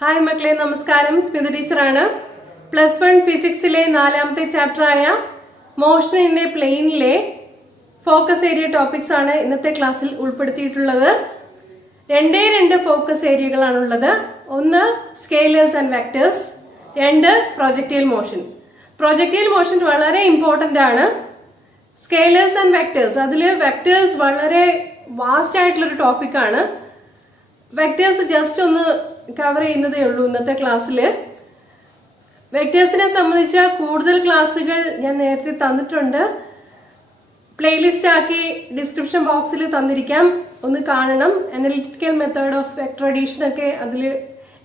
Hi മക്കളെ, നമസ്കാരം. സ്മിത ടീച്ചറാണ്. +1 ഫിസിക്സിലെ 4ാമത്തെ ചാപ്റ്ററായ മോഷൻ ഇൻ എ പ്ലെയിനിലെ ഫോക്കസ് ഏരിയ ടോപ്പിക്സ് ആണ് ഇന്നത്തെ ക്ലാസ്സിൽ ഉൾപ്പെടുത്തിയിട്ടുള്ളത്. രണ്ട് ഫോക്കസ് ഏരിയകളാണുള്ളത്. ഒന്ന് സ്കെയിലേഴ്സ് ആൻഡ് വെക്ടേഴ്സ്, രണ്ട് പ്രൊജക്റ്റൈൽ മോഷൻ. പ്രൊജക്റ്റൈൽ മോഷൻ വളരെ ഇമ്പോർട്ടന്റ് ആണ്. സ്കെയിലേഴ്സ് ആൻഡ് വെക്ടേഴ്സ്, അതിൽ വെക്ടേഴ്സ് വളരെ വാസ്റ്റ് ആയിട്ടുള്ളൊരു ടോപ്പിക്കാണ്. വെക്ടേഴ്സ് ജസ്റ്റ് ഒന്ന് കവർ ചെയ്യുന്നതേ ഉള്ളൂ ഇന്നത്തെ ക്ലാസ്സിൽ. വെക്ടേഴ്സിനെ സംബന്ധിച്ച കൂടുതൽ ക്ലാസ്സുകൾ ഞാൻ നേരത്തെ തന്നിട്ടുണ്ട്. പ്ലേലിസ്റ്റ് ആക്കി ഡിസ്ക്രിപ്ഷൻ ബോക്സിൽ തന്നിരിക്കാം, ഒന്ന് കാണണം. Analytical method of vector addition ഒക്കെ അതിൽ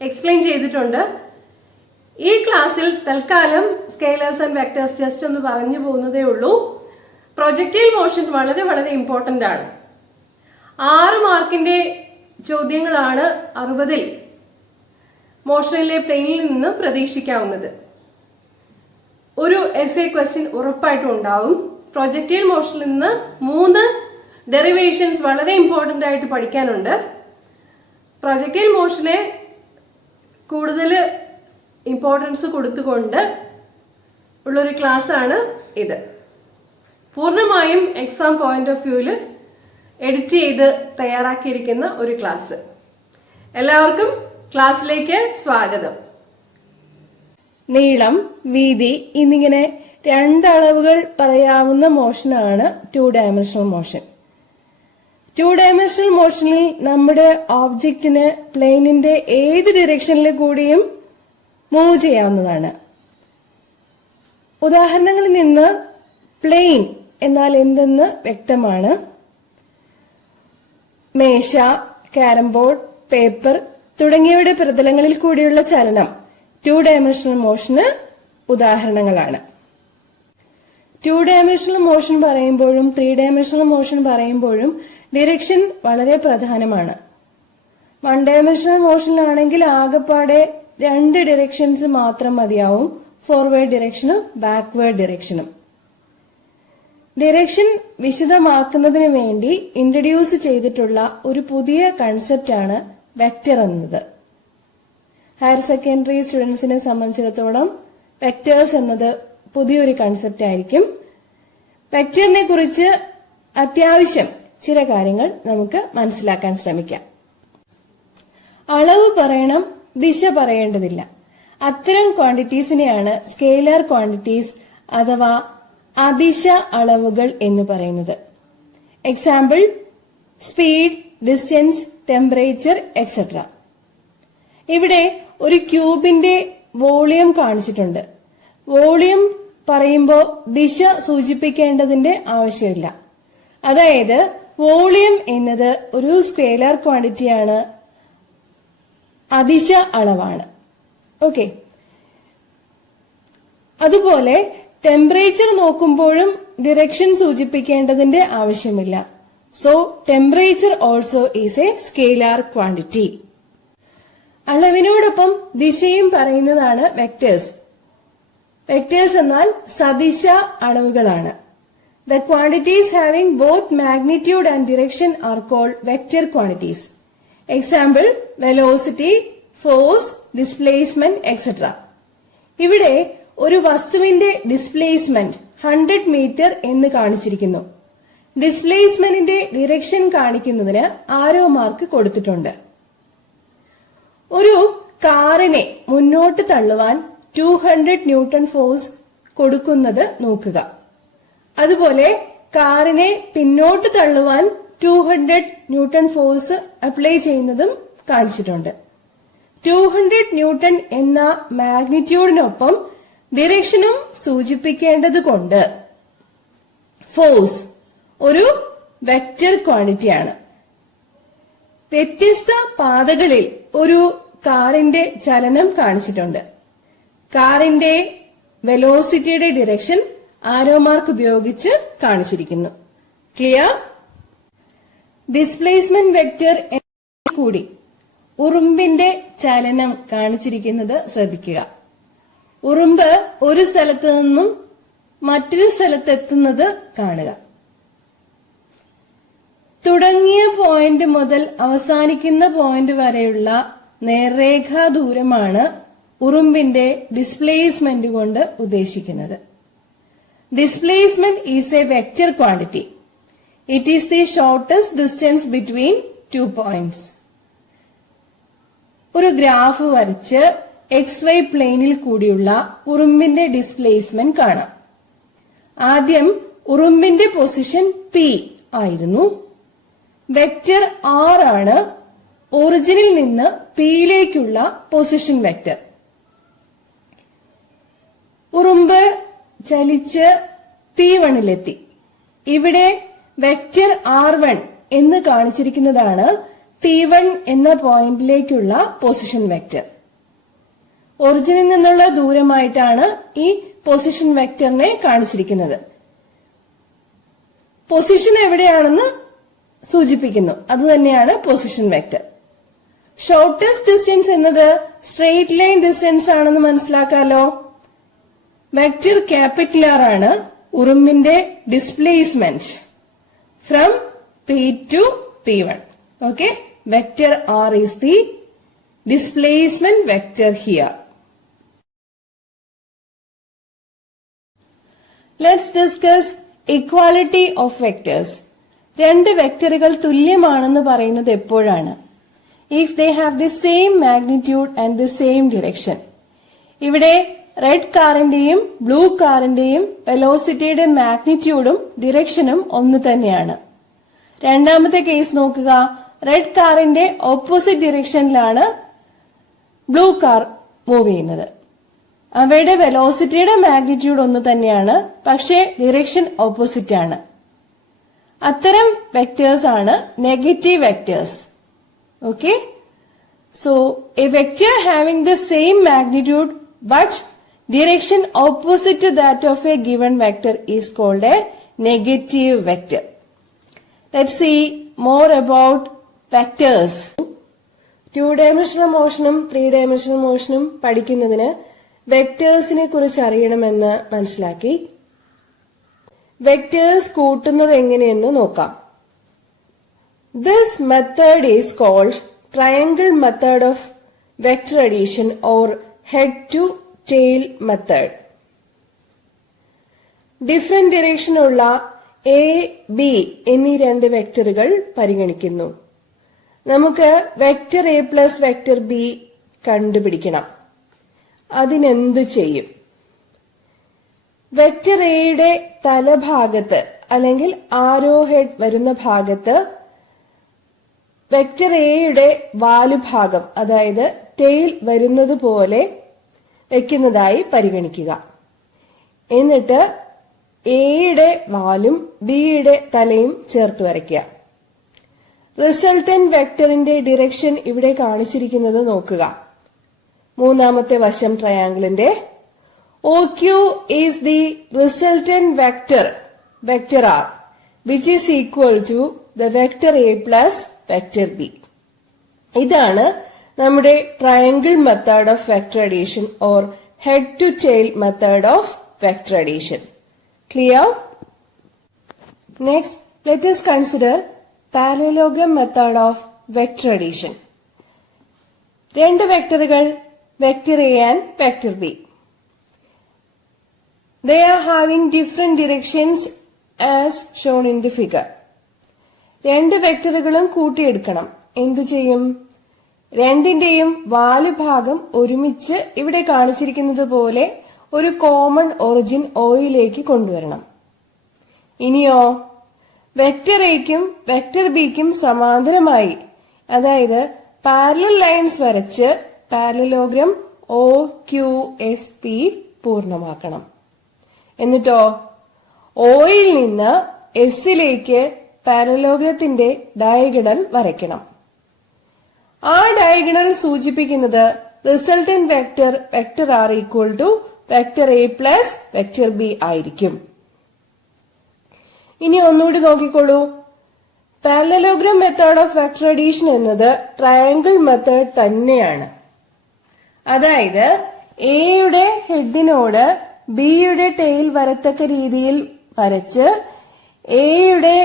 എക്സ്പ്ലെയിൻ ചെയ്തിട്ടുണ്ട്. ഈ ക്ലാസ്സിൽ തൽക്കാലം സ്കെയിലേഴ്സ് ആൻഡ് വെക്ടേഴ്സ് ജസ്റ്റ് ഒന്ന് പറഞ്ഞു പോകുന്നതേ ഉള്ളൂ. പ്രൊജക്റ്റൈൽ മോഷൻ വളരെ വളരെ ഇമ്പോർട്ടന്റ് ആണ്. 6 മാർക്കിന്റെ ചോദ്യങ്ങളാണ് 60-ൽ മോഷനിലെ പ്ലെയിനിൽ നിന്ന് പ്രതീക്ഷിക്കാവുന്നത്. ഒരു എസ്സേ ക്വസ്റ്റ്യൻ ഉറപ്പായിട്ടും ഉണ്ടാവും. പ്രൊജക്റ്റൈൽ മോഷനിൽ നിന്ന് 3 ഡെറിവേഷൻസ് വളരെ ഇമ്പോർട്ടന്റ് ആയിട്ട് പഠിക്കാനുണ്ട്. പ്രൊജക്റ്റൈൽ മോഷനെ കൂടുതൽ ഇമ്പോർട്ടൻസ് കൊടുത്തുകൊണ്ട് ഉള്ളൊരു ക്ലാസ് ആണ് ഇത്. പൂർണ്ണമായും എക്സാം പോയിന്റ് ഓഫ് വ്യൂവിൽ എഡിറ്റ് ചെയ്ത് തയ്യാറാക്കിയിരിക്കുന്ന ഒരു ക്ലാസ്. എല്ലാവർക്കും ക്ലാസ്സിലേക്ക് സ്വാഗതം. നീളം, വീതി എന്നിങ്ങനെ 2 അളവുകൾ പറയാവുന്ന മോഷനാണ് 2 ഡയമെൻഷണൽ മോഷൻ. 2 ഡയമെൻഷണൽ മോഷനിൽ നമ്മുടെ ഓബ്ജക്റ്റിന് പ്ലെയിനിന്റെ ഏത് ഡിറക്ഷനിൽ കൂടിയും മൂവ് ചെയ്യാവുന്നതാണ്. ഉദാഹരണങ്ങളിൽ നിന്ന് പ്ലെയിൻ എന്നാൽ എന്തെന്ന് വ്യക്തമാണ്. മേശ, ക്യാരം ബോർഡ്, പേപ്പർ തുടങ്ങിയവയുടെ പ്രതലങ്ങളിൽ കൂടിയുള്ള ചലനം 2 ഡയമെൻഷണൽ മോഷന് ഉദാഹരണങ്ങളാണ്. 2 ഡയമെൻഷണൽ മോഷൻ പറയുമ്പോഴും 3 ഡയമെൻഷണൽ മോഷൻ പറയുമ്പോഴും ഡിറക്ഷൻ വളരെ പ്രധാനമാണ്. 1 ഡയമെൻഷണൽ മോഷനിലാണെങ്കിൽ ആകെപ്പാടെ 2 ഡിറക്ഷൻസ് മാത്രം മതിയാവും, ഫോർവേഡ് ഡിറക്ഷനും ബാക്ക്വേർഡ് ഡിറക്ഷനും. ഡിറക്ഷൻ വിശദമാക്കുന്നതിന് വേണ്ടി ഇൻട്രൊഡ്യൂസ് ചെയ്തിട്ടുള്ള ഒരു പുതിയ കൺസെപ്റ്റാണ് വെക്ടർ എന്നത്. ഹയർ സെക്കൻഡറി സ്റ്റുഡൻസിനെ സംബന്ധിച്ചിടത്തോളം വെക്ടേഴ്സ് എന്നത് പുതിയൊരു കൺസെപ്റ്റ് ആയിരിക്കും. വെക്ടറിനെ കുറിച്ച് അത്യാവശ്യം ചില കാര്യങ്ങൾ നമുക്ക് മനസ്സിലാക്കാൻ ശ്രമിക്കാം. അളവ് പറയണം, ദിശ പറയേണ്ടതില്ല. അത്തരം ക്വാണ്ടിറ്റീസിനെയാണ് സ്കെയിലർ ക്വാണ്ടിറ്റീസ് അഥവാ അദിശ അളവുകൾ എന്ന് പറയുന്നത്. Example: speed, distance, temperature etcetera. ഇവിടെ ഒരു ക്യൂബിന്റെ വോളിയം കാണിച്ചിട്ടുണ്ട്. വോളിയം പറയുമ്പോൾ ദിശ സൂചിപ്പിക്കേണ്ടതിന്റെ ആവശ്യമില്ല. അതായത് വോളിയം എന്നത് ഒരു സ്കെയിലർ ക്വാണ്ടിറ്റിയാണ്, അദിശ അളവാണ്. ഓക്കെ. അതുപോലെ ടെമ്പറേച്ചർ നോക്കുമ്പോഴും ഡിറക്ഷൻ സൂചിപ്പിക്കേണ്ടതിന്റെ ആവശ്യമില്ല. So temperature also is a scalar quantity. അളവിനോടൊപ്പം ദിശയും പറയുന്നതാണ് വെക്ടേഴ്സ്. വെക്ടേഴ്സ് എന്നാൽ സദിശ അളവുകളാണ്. The quantities having both magnitude and direction are called vector quantities. Example: velocity, force, displacement etcetera. ഇവിടെ ഒരു വസ്തുവിന്റെ ഡിസ്പ്ലേസ്മെന്റ് 100 മീറ്റർ എന്ന് കാണിച്ചിരിക്കുന്നു. ഡിസ്പ്ലേസ്മെന്റിന്റെ ഡിറക്ഷൻ കാണിക്കുന്നതിന് ആരോ മാർക്ക് കൊടുത്തിട്ടുണ്ട്. ഒരു കാറിനെ മുന്നോട്ട് തള്ളുവാൻ 200 ന്യൂട്ടൺ ഫോഴ്സ് കൊടുക്കുന്നത് നോക്കുക. അതുപോലെ കാറിനെ പിന്നോട്ട് തള്ളുവാൻ 200 ന്യൂട്ടൺ ഫോഴ്സ് അപ്ലൈ ചെയ്യുന്നതും കാണിച്ചിട്ടുണ്ട്. 200 ന്യൂട്ടൺ എന്ന മാഗ്നിറ്റ്യൂഡിനൊപ്പം ഡിറക്ഷനും സൂചിപ്പിക്കേണ്ടത് കൊണ്ട് ഫോഴ്സ് ഒരു വെക്ടർ ക്വാണ്ടിറ്റിയാണ്. വ്യത്യസ്ത പാതകളിൽ ഒരു കാറിന്റെ ചലനം കാണിച്ചിട്ടുണ്ട്. കാറിന്റെ വെലോസിറ്റിയുടെ ഡിറക്ഷൻ ആരോ മാർക്ക് ഉപയോഗിച്ച് കാണിച്ചിരിക്കുന്നു. ക്ലിയർ? ഡിസ്പ്ലേസ്മെന്റ് വെക്ടർ കൂടി ഉറുമ്പിന്റെ ചലനം കാണിച്ചിരിക്കുന്നത് ശ്രദ്ധിക്കുക. ഉറുമ്പ് ഒരു സ്ഥലത്ത് നിന്നും മറ്റൊരു സ്ഥലത്തെത്തുന്നത് കാണുക. തുടങ്ങിയ പോയിന്റ് മുതൽ അവസാനിക്കുന്ന പോയിന്റ് വരെയുള്ള നേർരേഖാ ദൂരമാണ് ഉറുമ്പിന്റെ ഡിസ്പ്ലേസ്മെന്റ് കൊണ്ട് ഉദ്ദേശിക്കുന്നത്. Displacement is A vector quantity. It is the shortest distance between 2 points. ഒരു ഗ്രാഫ് വരച്ച് XY പ്ലെയിനിൽ കൂടിയുള്ള ഉറുമ്പിന്റെ ഡിസ്പ്ലേസ്മെന്റ് കാണാം. ആദ്യം ഉറുമ്പിന്റെ പൊസിഷൻ P ആയിരുന്നു. വെക്റ്റർ R ആണ് ഒറിജിനിൽ നിന്ന് Pയിലേക്കുള്ള പൊസിഷൻ വെക്റ്റർ. ഉറുമ്പ് ചലിച്ച് P1ലെത്തി. ഇവിടെ വെക്റ്റർ R1 എന്ന് കാണിച്ചിരിക്കുന്നതാണ് P1 എന്ന പോയിന്റിലേക്കുള്ള പൊസിഷൻ വെക്റ്റർ. ഒറിജിനിൽ നിന്നുള്ള ദൂരമായിട്ടാണ് ഈ പൊസിഷൻ വെക്റ്ററിനെ കാണിച്ചിരിക്കുന്നത്. പൊസിഷൻ എവിടെയാണെന്ന് സൂചിപ്പിക്കുന്നു. അതുതന്നെയാണ് പൊസിഷൻ വെക്റ്റർ. ഷോർട്ടസ്റ്റ് ഡിസ്റ്റൻസ് എന്നത് സ്ട്രെയിറ്റ് ലൈൻ ഡിസ്റ്റൻസ് ആണെന്ന് മനസ്സിലാക്കാലോ. വെക്റ്റർ ക്യാപിറ്റൽ R ആണ് ഉറുമ്പിന്റെ displacement from P to P1. Okay, vector R is the displacement vector here. Let's discuss equality of vectors. രണ്ട് വെക്ടറുകൾ തുല്യമാണെന്ന് പറയുന്നത് എപ്പോഴാണ്? If they have the same magnitude and the same direction. ഇവിടെ red കാറിന്റെയും blue കാറിന്റെയും വെലോസിറ്റിയുടെ മാഗ്നിറ്റ്യൂഡും ഡിറക്ഷനും ഒന്ന് തന്നെയാണ്. രണ്ടാമത്തെ കേസ് നോക്കുക. റെഡ് കാറിന്റെ ഓപ്പോസിറ്റ് ഡിറക്ഷനിലാണ് ബ്ലൂ കാർ മൂവ് ചെയ്യുന്നത്. അവയുടെ വെലോസിറ്റിയുടെ മാഗ്നിറ്റ്യൂഡ് ഒന്ന് തന്നെയാണ്, പക്ഷേ ഡിറക്ഷൻ ഓപ്പോസിറ്റ് ആണ്. അത്തരം വെക്ടേഴ്സ് ആണ് negative vectors. Okay, so A vector having the same magnitude but direction opposite to that of a given vector is called a negative vector. Let's see more about vectors. 2-dimensional മോഷനും 3-dimensional മോഷനും പഠിക്കുന്നതിന് വെക്ടേഴ്സിനെ കുറിച്ച് അറിയണമെന്ന് മനസ്സിലാക്കി. Vectors കൂട്ടുന്നത് എങ്ങനെയെന്ന് നോക്കാം. This method is called triangle method of vector addition or head to tail method. Different direction ഉള്ള A, B എന്നീ രണ്ട് വെക്ടറുകൾ പരിഗണിക്കുന്നു. നമുക്ക് vector A plus vector B കണ്ടുപിടിക്കണം. അതിനെന്തു ചെയ്യും? വെക്ടർ എയുടെ തലഭാഗത്ത് അല്ലെങ്കിൽ ആരോ ഹെഡ് വരുന്ന ഭാഗത്ത് വെക്ടർ എയുടെ വാലുഭാഗം അതായത് ടെയിൽ വരുന്നത് പോലെ വെക്കുന്നതായി പരിഗണിക്കുക. എന്നിട്ട് എയുടെ വാലും ബിയുടെ തലയും ചേർത്ത് വരയ്ക്കുക. റിസൾട്ടന്റ് വെക്ടറിന്റെ ഡിറക്ഷൻ ഇവിടെ കാണിച്ചിരിക്കുന്നത് നോക്കുക. മൂന്നാമത്തെ വശം ട്രയാങ്കിളിന്റെ OQ is the resultant vector R, which is equal to the vector A plus vector B. ഇതാണ് നമ്മുടെ triangle method of vector addition or head to tail method of vector addition. Clear? Next, let us consider parallelogram method of vector addition. രണ്ട് വെക്ടറുകൾ vector A and vector B. They are having different directions as shown in the figure. രണ്ട് വെക്ടറുകളും കൂട്ടിയെടുക്കണം. എന്തു ചെയ്യും? രണ്ടിന്റെയും വാലുഭാഗം ഒരുമിച്ച് ഇവിടെ കാണിച്ചിരിക്കുന്നത് പോലെ ഒരു കോമൺ ഒറിജിൻ ഓയിലേക്ക് കൊണ്ടുവരണം. ഇനിയോ വെക്ടർ എയ്ക്കും വെക്ടർ ബിക്കും സമാന്തരമായി അതായത് പാരലൽ ലൈൻസ് വരച്ച് പാരലലോഗ്രാം OQSP പൂർണ്ണമാക്കണം. എന്നിട്ടോ ഓയിൽ നിന്ന് എസിലേക്ക് പാരലോഗ്രത്തിന്റെ ഡയഗണൽ വരയ്ക്കണം. ആ ഡയഗണൽ സൂചിപ്പിക്കുന്നത് resultant vector vector R equal to vector A plus vector B ആയിരിക്കും. ഇനി ഒന്നുകൂടി നോക്കിക്കോളൂ. Parallelogram method of vector addition എന്നത് ട്രയാങ്കിൾ മെത്തേഡ് തന്നെയാണ്. അതായത് എയുടെ ഹെഡിനോട് ബിയുടെ ടെയിൽ വരത്തക്ക രീതിയിൽ വരച്ച് എയുടെ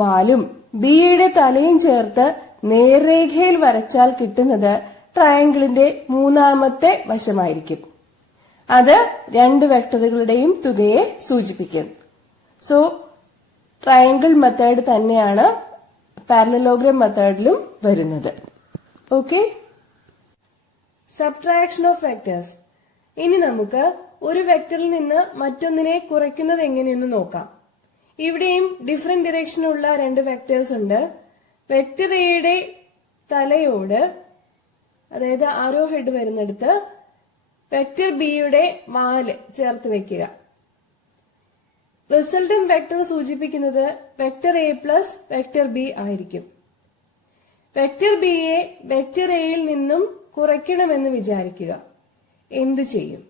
വാലും ബിയുടെ തലയും ചേർത്ത് നേർരേഖയിൽ വരച്ചാൽ കിട്ടുന്നത് ട്രയാങ്കിളിന്റെ മൂന്നാമത്തെ വശമായിരിക്കും. അത് രണ്ട് വെക്ടറുകളുടെയും തുകയെ സൂചിപ്പിക്കും. സോ ട്രയാങ്കിൾ മെത്തേഡ് തന്നെയാണ് പാരലലോഗ്രാം മെത്തേഡിലും വരുന്നത്. Okay, subtraction of vectors. ഇനി നമുക്ക് ഒരു വെക്ടറിൽ നിന്ന് മറ്റൊന്നിനെ കുറയ്ക്കുന്നത് എങ്ങനെയെന്ന് നോക്കാം. ഇവിടെയും ഡിഫറെന്റ് ഡിറക്ഷനുള്ള രണ്ട് വെക്ടേഴ്സ് ഉണ്ട്. വെക്ടർ എയുടെ തലയോട്, അതായത് ആരോ ഹെഡ് വരുന്നിടത്ത് വെക്ടർ ബിയുടെ വാല് ചേർത്ത് വെക്കുക. റിസൾട്ടന്റ് വെക്ടർ സൂചിപ്പിക്കുന്നത് vector A plus vector B ആയിരിക്കും. വെക്ടർ ബിയെ വെക്ടർ എയിൽ നിന്നും കുറയ്ക്കണമെന്ന് വിചാരിക്കുക. എന്തു ചെയ്യും?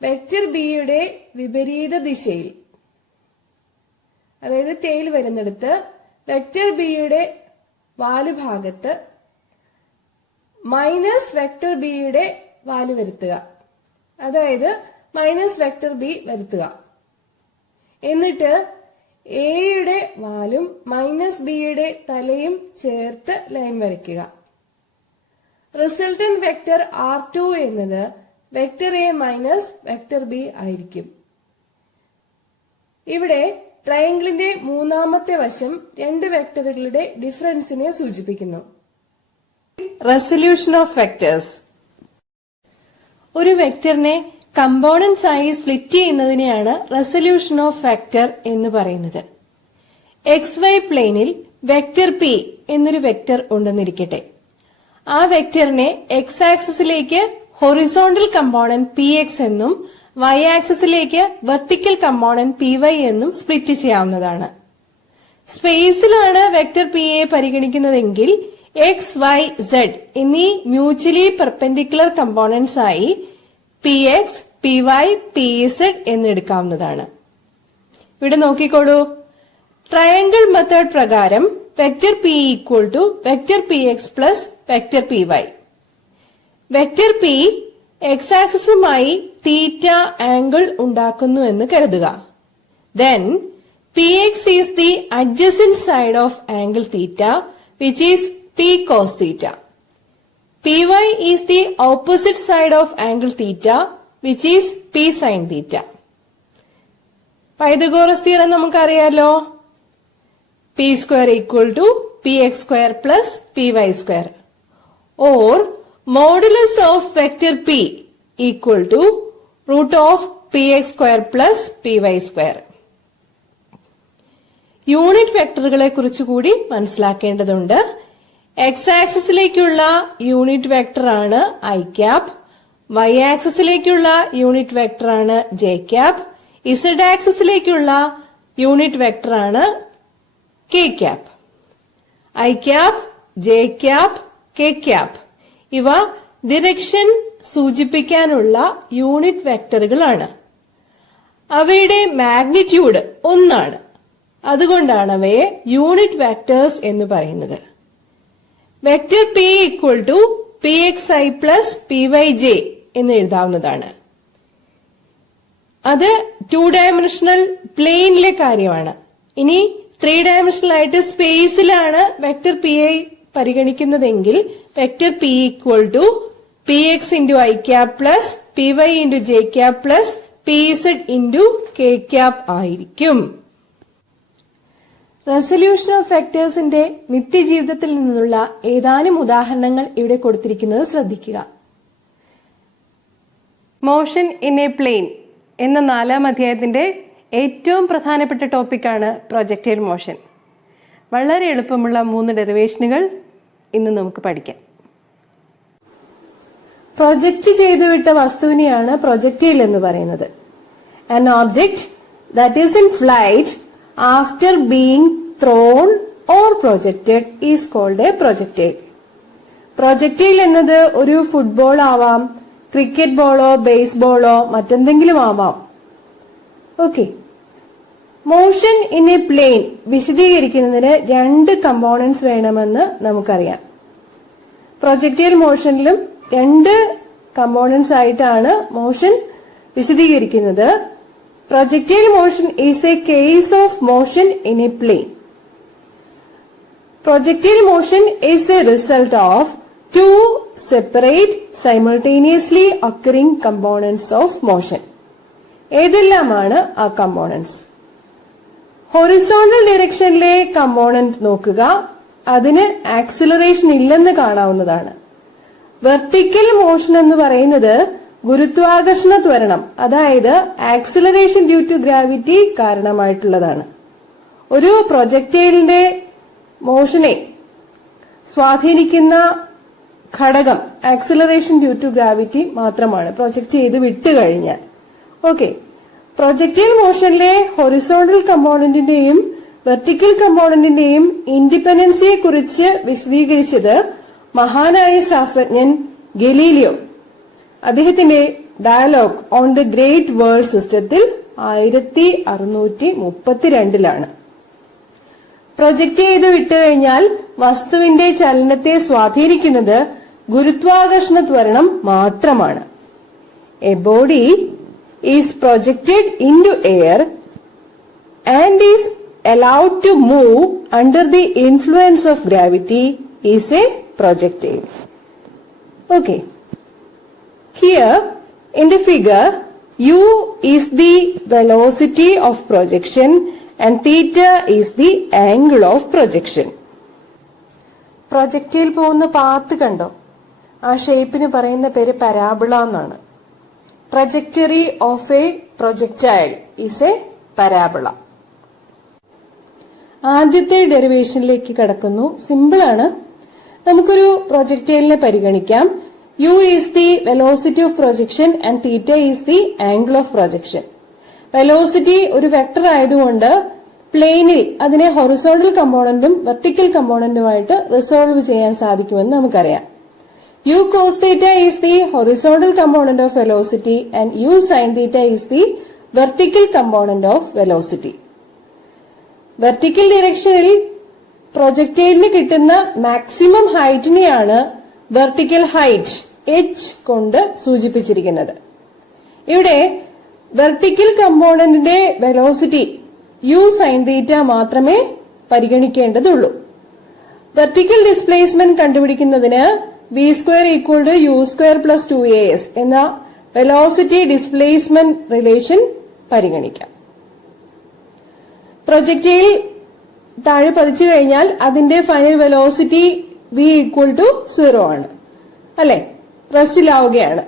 വെക്ടർ ബിയുടെ വിപരീത ദിശയിൽ, അതായത് ടെയിൽ വരുന്നിടത്ത് വെക്ടർ ബിയുടെ വാലുഭാഗത്ത് മൈനസ് വെക്ടർ ബിയുടെ വാല് വരുത്തുക. അതായത് മൈനസ് വെക്ടർ ബി വരുത്തുക. എന്നിട്ട് എയുടെ വാലും മൈനസ് ബിയുടെ തലയും ചേർത്ത് ലൈൻ വരയ്ക്കുക. റിസൾട്ടന്റ് വെക്ടർ R2 എന്നത് vector A minus vector B ആയിരിക്കും. ഇവിടെ ട്രയാങ്കിളിന്റെ മൂന്നാമത്തെ വശം രണ്ട് വെക്ടറുകളുടെ ഡിഫറൻസിനെ സൂചിപ്പിക്കുന്നു. Resolution of vectors. ഒരു വെക്ടറിനെ കമ്പോണന്റ്സ് ആയി സ്പ്ലിറ്റ് ചെയ്യുന്നതിനെയാണ് റെസൊല്യൂഷൻ ഓഫ് വെക്ടർ എന്ന് പറയുന്നത്. XY പ്ലെയിനിൽ വെക്ടർ P എന്നൊരു വെക്ടർ ഉണ്ടെന്നിരിക്കട്ടെ. ആ വെക്ടറിനെ X ആക്സിസിലേക്ക് ഹൊറിസോണ്ടൽ കമ്പോണന്റ് PX എന്നും Y ആക്സിസിലേക്ക് വെർട്ടിക്കൽ കമ്പോണന്റ് PY എന്നും സ്പ്ലിറ്റ് ചെയ്യാവുന്നതാണ്. സ്പേസിലാണ് വെക്ടർ P യെ പരിഗണിക്കുന്നതെങ്കിൽ X, Y, Z എന്നീ മ്യൂച്വലി പെർപെൻഡിക്കുലർ കമ്പോണന്റ്സ് ആയി PX, PY, PZ എന്നെടുക്കാവുന്നതാണ്. ഇവിടെ നോക്കിക്കോളൂ. ട്രയാങ്കിൾ മെത്തേഡ് പ്രകാരം vector P equal to vector PX plus vector PY. Vector P X ആക്സിസുമായി തീറ്റ ആംഗിൾ ഉണ്ടാക്കുന്നു എന്ന് കരുതുക. Then PX is the adjacent side of angle theta, which is P cos theta. PY is the opposite side of angle theta, which is P sin theta. Pythagoras theorem നമുക്കറിയാലോ. P square equal to PX square plus PY square. Or modulus of vector P equal to root of PX square plus PY square. Unit വെക്ടറുകളെ കുറിച്ച് കൂടി മനസ്സിലാക്കേണ്ടതുണ്ട്. X ആക്സിസിലേക്കുള്ള unit vector ആണ് I cap, Y ആക്സിസിലേക്കുള്ള unit vector ആണ് J cap, Z ആക്സിസിലേക്കുള്ള unit vector ആണ് K cap. I cap, J cap, K cap ഇവ ഡിറക്ഷൻ സൂചിപ്പിക്കാനുള്ള യൂണിറ്റ് വെക്ടറുകളാണ്. അവയുടെ മാഗ്നിറ്റ്യൂഡ് ഒന്നാണ്. അതുകൊണ്ടാണ് അവയെ യൂണിറ്റ് വെക്ടേഴ്സ് എന്ന് പറയുന്നത്. Vector P equal to PXI plus PYJ എന്ന് എഴുതാവുന്നതാണ്. അത് 2 ഡയമെൻഷണൽ പ്ലെയിനിലെ കാര്യമാണ്. ഇനി 3 ഡയമെൻഷണൽ ആയിട്ട് സ്പേസിലാണ് വെക്ടർ P ഐ പരിഗണിക്കുന്നതെങ്കിൽ vector P equal to PX into I cap plus PY into J cap plus PZ into K cap ആയിരിക്കും. റെസൊല്യൂഷൻ ഓഫ് വെക്ടേഴ്സിന്റെ നിത്യജീവിതത്തിൽ നിന്നുള്ള ഏതാനും ഉദാഹരണങ്ങൾ ഇവിടെ കൊടുത്തിരിക്കുന്നത് ശ്രദ്ധിക്കുക. മോഷൻ ഇൻ എ പ്ലെയിൻ എന്ന 4-ാം അധ്യായത്തിന്റെ ഏറ്റവും പ്രധാനപ്പെട്ട ടോപ്പിക്കാണ് പ്രൊജക്റ്റൈൽ മോഷൻ. വളരെ എളുപ്പമുള്ള 3 ഡെറിവേഷനുകൾ ഇന്ന് നമുക്ക് പഠിക്കാം. പ്രൊജക്റ്റ് ചെയ്തുവിട്ട വസ്തുവിനെയാണ് പ്രൊജക്റ്റൈൽ എന്ന് പറയുന്നത്. An object that is in flight after being thrown or projected is called a projectile. Projectile എന്നത് ഒരു ഫുട്ബോൾ ആവാം, ക്രിക്കറ്റ് ബോളോ ബേസ്ബോളോ മറ്റെന്തെങ്കിലും ആവാം. Okay, motion in a plane വിശദീകരിക്കുന്നതിന് 2 കമ്പോണന്റ്സ് വേണമെന്ന് നമുക്കറിയാം. പ്രൊജക്റ്റൈൽ മോഷനിലും 2 കമ്പോണന്റ്സ് ആയിട്ടാണ് മോഷൻ വിശദീകരിക്കുന്നത്. Projectile motion is a case of motion in a plane. Projectile motion is a result of two separate simultaneously occurring components of motion. ഏതെല്ലാമാണ് ആ components? Horizontal ഡയറക്ഷനിലെ component നോക്കുക, അതിന് acceleration ഇല്ലെന്ന് കാണാവുന്നതാണ്. വെർട്ടിക്കൽ മോഷൻ എന്ന് പറയുന്നത് ഗുരുത്വാകർഷണ ത്വരണം, അതായത് ആക്സിലറേഷൻ ഡ്യൂ ടു ഗ്രാവിറ്റി കാരണമായിട്ടുള്ളതാണ്. ഒരു പ്രൊജക്ടൈലിന്റെ മോഷനെ സ്വാധീനിക്കുന്ന ഘടകം ആക്സിലറേഷൻ ഡ്യൂ ടു ഗ്രാവിറ്റി മാത്രമാണ് പ്രൊജക്ട് ചെയ്ത് വിട്ടുകഴിഞ്ഞാൽ. ഓക്കെ, പ്രൊജക്ടൈൽ മോഷനിലെ ഹൊറിസോണ്ടൽ കമ്പോണന്റിന്റെയും വെർട്ടിക്കൽ കമ്പോണന്റിന്റെയും ഇൻഡിപെൻഡൻസിയെ കുറിച്ച് വിശദീകരിച്ചത് മഹാനായ ശാസ്ത്രജ്ഞൻ ഗലീലിയോ അദ്ദേഹത്തിന്റെ dialogue on the great world സിസ്റ്റത്തിൽ 1632 പ്രൊജക്ട് ചെയ്ത് വിട്ടുകഴിഞ്ഞാൽ വസ്തുവിന്റെ ചലനത്തെ സ്വാധീനിക്കുന്നത് ഗുരുത്വാകർഷണ ത്വരണം മാത്രമാണ്. A body is projected into air and is allowed to move under the influence of gravity is a projectile. Okay. Here in the figure, u is the velocity of projection and theta is the angle of projection. Projectile പോകുന്ന path കണ്ടോ? ആ ഷേപ്പിന് പറയുന്ന പേര് പരാബിള എന്നാണ്. Trajectory of A projectile is A പരാബിള. ആദ്യത്തെ ഡെറിവേഷനിലേക്ക് കടക്കുന്നു. Simple ആണ്. നമുക്കൊരു പ്രൊജക്ടൈലിനെ പരിഗണിക്കാം. u is the velocity of projection and theta is the angle of projection. Velocity ഒരു വെക്ടർ ആയതുകൊണ്ട് പ്ലെയിനിൽ അതിനെ ഹൊറിസോണ്ടൽ കമ്പോണന്റും വെർട്ടിക്കൽ കമ്പോണന്റുമായിട്ട് റിസോൾവ് ചെയ്യാൻ സാധിക്കുമെന്ന് നമുക്കറിയാം. u cos theta is the horizontal component of velocity and u sin theta is the vertical component of velocity. Vertical ഡയറക്ഷനിൽ പ്രൊജക്ടൈലിന് കിട്ടുന്ന മാക്സിമം ഹൈറ്റിനെയാണ് വെർട്ടിക്കൽ ഹൈറ്റ് h കൊണ്ട് സൂചിപ്പിച്ചിരിക്കുന്നത്. ഇവിടെ വെർട്ടിക്കൽ കമ്പോണന്റിന്റെ വെലോസിറ്റി u sin theta മാത്രമേ പരിഗണിക്കേണ്ടതുള്ളൂ. Vertical displacement കണ്ടുപിടിക്കുന്നതിന് v² = u² + 2as എന്ന വെലോസിറ്റി ഡിസ്പ്ലേസ്മെന്റ് റിലേഷൻ പരിഗണിക്കാം. പ്രൊജക്ടൈൽ താഴെ പതിച്ചു കഴിഞ്ഞാൽ അതിന്റെ ഫൈനൽ വെലോസിറ്റി v = 0 ആണ്, അല്ലെ? റെസ്റ്റിലാവുകയാണ്.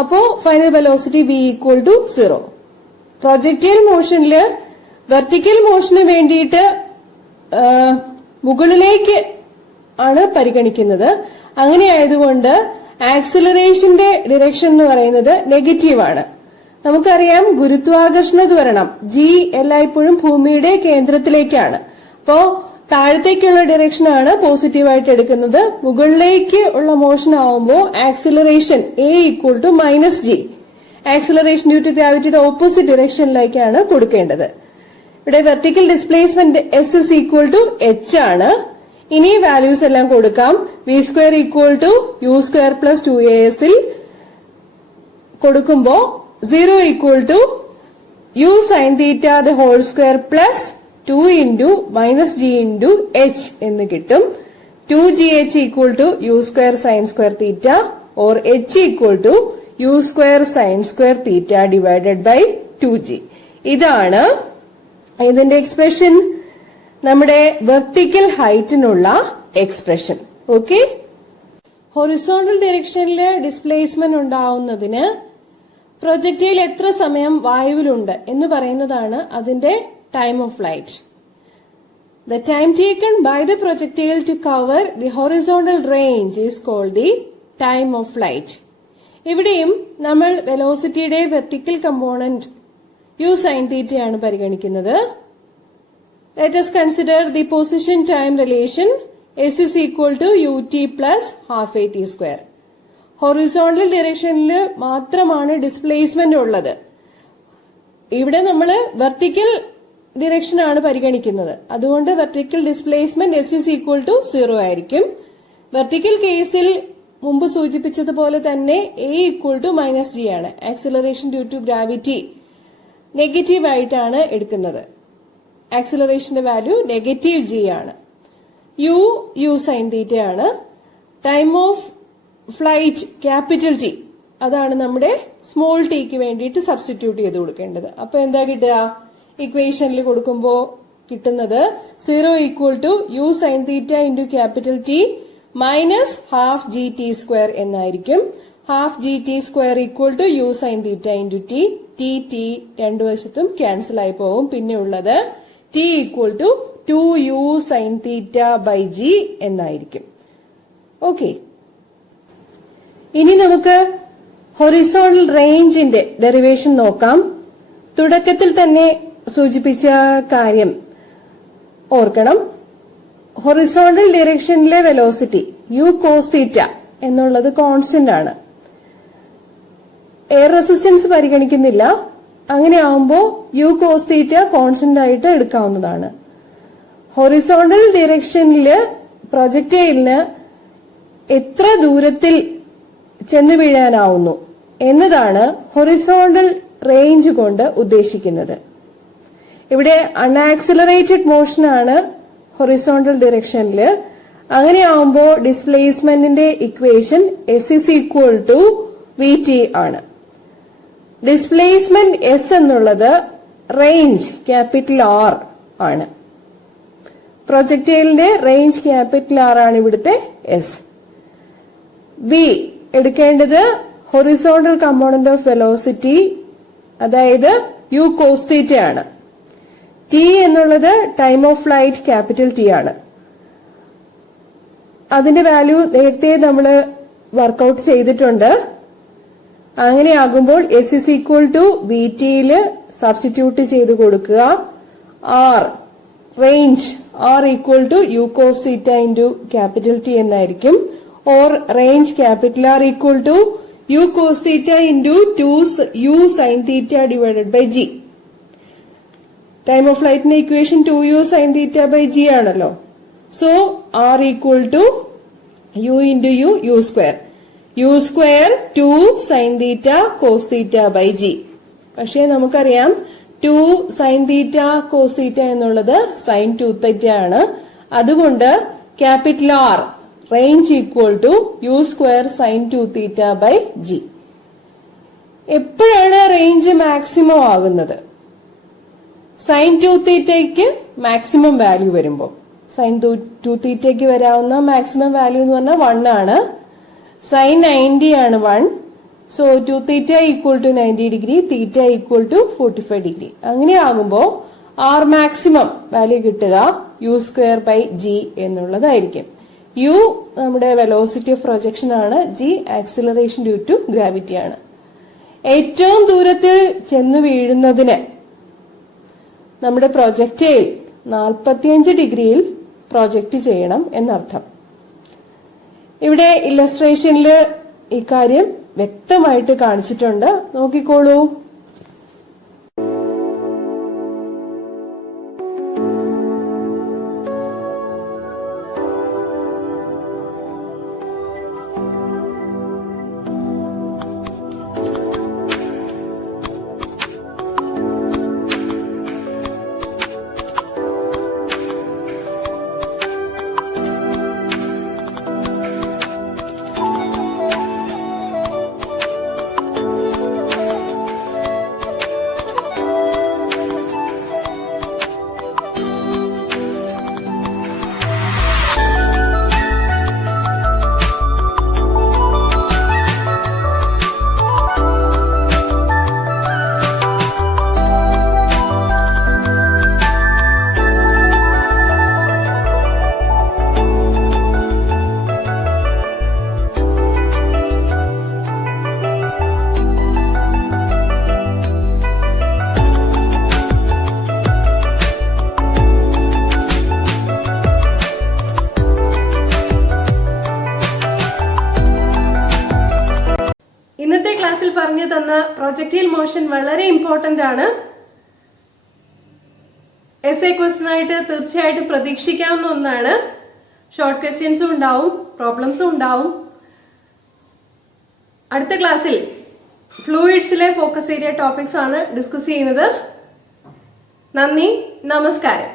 അപ്പോ ഫൈനൽ വെലോസിറ്റി v = 0. പ്രൊജക്ടൈൽ മോഷനില് വെർട്ടിക്കൽ മോഷന് വേണ്ടിയിട്ട് മുകളിലേക്ക് ആണ് പരിഗണിക്കുന്നത്. അങ്ങനെയായതുകൊണ്ട് ആക്സിലറേഷന്റെ ഡിറക്ഷൻ എന്ന് പറയുന്നത് നെഗറ്റീവാണ്. നമുക്കറിയാം ഗുരുത്വാകർഷണ ത്വരണം g എല്ലായ്പ്പോഴും ഭൂമിയുടെ കേന്ദ്രത്തിലേക്കാണ്. അപ്പോ താഴത്തേക്കുള്ള ഡിറക്ഷനാണ് പോസിറ്റീവായിട്ട് എടുക്കുന്നത്. മുകളിലേക്ക് ഉള്ള മോഷൻ ആവുമ്പോൾ acceleration a = -g. Acceleration due to ഗ്രാവിറ്റിയുടെ ഓപ്പോസിറ്റ് ഡിറക്ഷനിലേക്കാണ് കൊടുക്കേണ്ടത്. ഇവിടെ വെർട്ടിക്കൽ ഡിസ്പ്ലേസ്മെന്റ് s = h ആണ്. ഇനി വാല്യൂസ് എല്ലാം കൊടുക്കാം. v² = u² + 2as ൽ കൊടുക്കുമ്പോ 0 = u sin theta the whole square plus 2 × -g × h എന്ന് കിട്ടും. 2gh = u² sin² theta or h = u² sin² theta divided by 2g. ഇതാണ് ഇതിന്റെ എക്സ്പ്രഷൻ, നമ്മുടെ വെർട്ടിക്കൽ ഹൈറ്റിനുള്ള എക്സ്പ്രഷൻ. ഓക്കെ, ഹൊറിസോണ്ടൽ ഡയറക്ഷനിലെ ഡിസ്പ്ലേസ്മെന്റ് ഉണ്ടാവുന്നതിന് പ്രൊജക്ടൈൽ എത്ര സമയം വായുവിലുണ്ട് എന്ന് പറയുന്നതാണ് അതിന്റെ time of flight. The time taken by the projectile to cover the horizontal range is called the time of flight. ഇവിടെയും നമ്മൾ വെലോസിറ്റിയുടെ vertical component u sin theta ആണ് പരിഗണിക്കുന്നത്. Let us consider the position time relation. S is equal to ut plus half at². Horizontal ഡയറക്ഷനിൽ മാത്രമാണ് displacement ഉള്ളത്. ഇവിടെ നമ്മൾ വെർട്ടിക്കൽ ഡിറക്ഷൻ ആണ് പരിഗണിക്കുന്നത്. അതുകൊണ്ട് vertical displacement s is equal to 0 ആയിരിക്കും. വെർട്ടിക്കൽ കേസിൽ മുമ്പ് സൂചിപ്പിച്ചതുപോലെ തന്നെ a = -g ആണ്. Acceleration due to gravity negative ആയിട്ടാണ് എടുക്കുന്നത്. ആക്സിലറേഷന്റെ വാല്യൂ -g ആണ്. u sin theta ആണ്. Time of flight capital T അതാണ് നമ്മുടെ സ്മോൾ ടിക്ക് വേണ്ടിയിട്ട് സബ്സ്റ്റിറ്റ്യൂട്ട് ചെയ്ത് കൊടുക്കേണ്ടത്. അപ്പൊ എന്താ കിട്ടുക? ഇക്വേഷനിൽ കൊടുക്കുമ്പോൾ കിട്ടുന്നത് 0 equal to U sine theta into capital T minus half G T square എന്നായിരിക്കും. Half G T square equal to U sine theta into T. T T രണ്ടു വശത്തും ക്യാൻസൽ ആയി പോകും. പിന്നെ ഉള്ളത് T equal to 2u sine theta by G എന്നായിരിക്കും. Okay, ഇനി നമുക്ക് ഹൊറിസോണ്ടൽ റേഞ്ചിന്റെ ഡെറിവേഷൻ നോക്കാം. തുടക്കത്തിൽ തന്നെ സൂചിപ്പിച്ച കാര്യം ഓർക്കണം. ഹൊറിസോണ്ടൽ ഡയറക്ഷനിലെ വെലോസിറ്റി യു കോസ് തീറ്റ എന്നുള്ളത് കോൺസ്റ്റന്റ് ആണ്. എയർ റെസിസ്റ്റൻസ് പരിഗണിക്കുന്നില്ല. അങ്ങനെ ആവുമ്പോൾ യു കോസ് തീറ്റ കോൺസ്റ്റന്റ് ആയിട്ട് എടുക്കാവുന്നതാണ്. ഹൊറിസോണ്ടൽ ഡയറക്ഷനില് പ്രൊജക്ടൈലിന് എത്ര ദൂരത്തിൽ ചെന്നു വീഴാനാവുന്നു എന്നതാണ് ഹൊറിസോണ്ടൽ റേഞ്ച് കൊണ്ട് ഉദ്ദേശിക്കുന്നത്. ഇവിടെ അൺആക്സിലറേറ്റഡ് മോഷൻ ആണ് ഹൊറിസോണ്ടൽ ഡയറക്ഷനിൽ. അങ്ങനെ ആവുമ്പോൾ ഡിസ്പ്ലേസ്മെന്റിന്റെ equation S is equal to V T ആണ്. ഡിസ്പ്ലേസ്മെന്റ് എസ് എന്നുള്ളത് റേഞ്ച് ക്യാപിറ്റൽ ആർ ആണ്. പ്രൊജക്ടൈലിന്റെ റേഞ്ച് ക്യാപിറ്റൽ ആർ ആണ് ഇവിടുത്തെ എസ്. വി എടുക്കേണ്ടത് ഹൊറിസോണ്ടൽ കമ്പോണന്റ് ഓഫ് വെലോസിറ്റി, അതായത് യു കോസ് തീറ്റ ആണ്. ടി എന്നുള്ളത് time of flight capital T ആണ്. അതിന്റെ വാല്യൂ നേരത്തെ നമ്മൾ വർക്ക്ഔട്ട് ചെയ്തിട്ടുണ്ട്. അങ്ങനെയാകുമ്പോൾ S is equal to V ടിയിൽ സബ്സ്റ്റിറ്റ്യൂട്ട് ചെയ്ത് കൊടുക്കുക. R range R equal to U cos theta into capital T എന്നായിരിക്കും. Or range capital R equal to U cos theta into 2u sine theta divided by G. Time of ഫ്ലൈറ്റിന്റെ equation 2u sine theta by G ആണല്ലോ. So R equal to U into U square. U square 2 sine theta cos theta by G. പക്ഷേ നമുക്കറിയാം 2 sine theta cos theta എന്നുള്ളത് sign 2 theta ആണ്. അതുകൊണ്ട് capital R range equal to u square sine 2 theta by g. എപ്പോഴാണ് range maximum ആകുന്നത്? Sine 2 തീറ്റയ്ക്ക് maximum value വരുമ്പോൾ. Sine 2 തീറ്റയ്ക്ക് വരാവുന്ന മാക്സിമം വാല്യൂ എന്ന് പറഞ്ഞാൽ 1 ആണ്. സൈൻ 90 ആണ് 1. So 2 theta equal to 90 degree, theta equal to 45 degree. അങ്ങനെ ആകുമ്പോൾ ആർ മാക്സിമം വാല്യൂ കിട്ടുക യു സ്ക്വയർ ബൈ ജി എന്നുള്ളതായിരിക്കും. യു നമ്മുടെ വെലോസിറ്റി ഓഫ് പ്രൊജക്ഷൻ ആണ്. G acceleration due to gravity ആണ്. ഏറ്റവും ദൂരത്തിൽ ചെന്നു വീഴുന്നതിന് നമ്മുടെ പ്രൊജക്ടൈൽ 45 ഡിഗ്രിയിൽ പ്രൊജക്ട് ചെയ്യണം എന്നർത്ഥം. ഇവിടെ ഇല്ലസ്ട്രേഷനിൽ ഇക്കാര്യം വ്യക്തമായിട്ട് കാണിച്ചിട്ടുണ്ട്. നോക്കിക്കോളൂ. ഇന്നത്തെ ക്ലാസ്സിൽ പറഞ്ഞു തന്ന പ്രൊജക്ടൈൽ മോഷൻ വളരെ ഇമ്പോർട്ടന്റ് ആണ്. എസ്എ ക്വസ്റ്റ്യൻ ആയിട്ട് തീർച്ചയായിട്ടും പ്രതീക്ഷിക്കാവുന്ന ഒന്നാണ്. ഷോർട്ട് ക്വസ്റ്റ്യൻസും ഉണ്ടാവും, പ്രോബ്ലംസും ഉണ്ടാവും. അടുത്ത ക്ലാസ്സിൽ ഫ്ലൂയിഡ്സിലെ ഫോക്കസ് ഏരിയ ടോപ്പിക്സ് ആണ് ഡിസ്കസ് ചെയ്യുന്നത്. നന്ദി, നമസ്കാരം.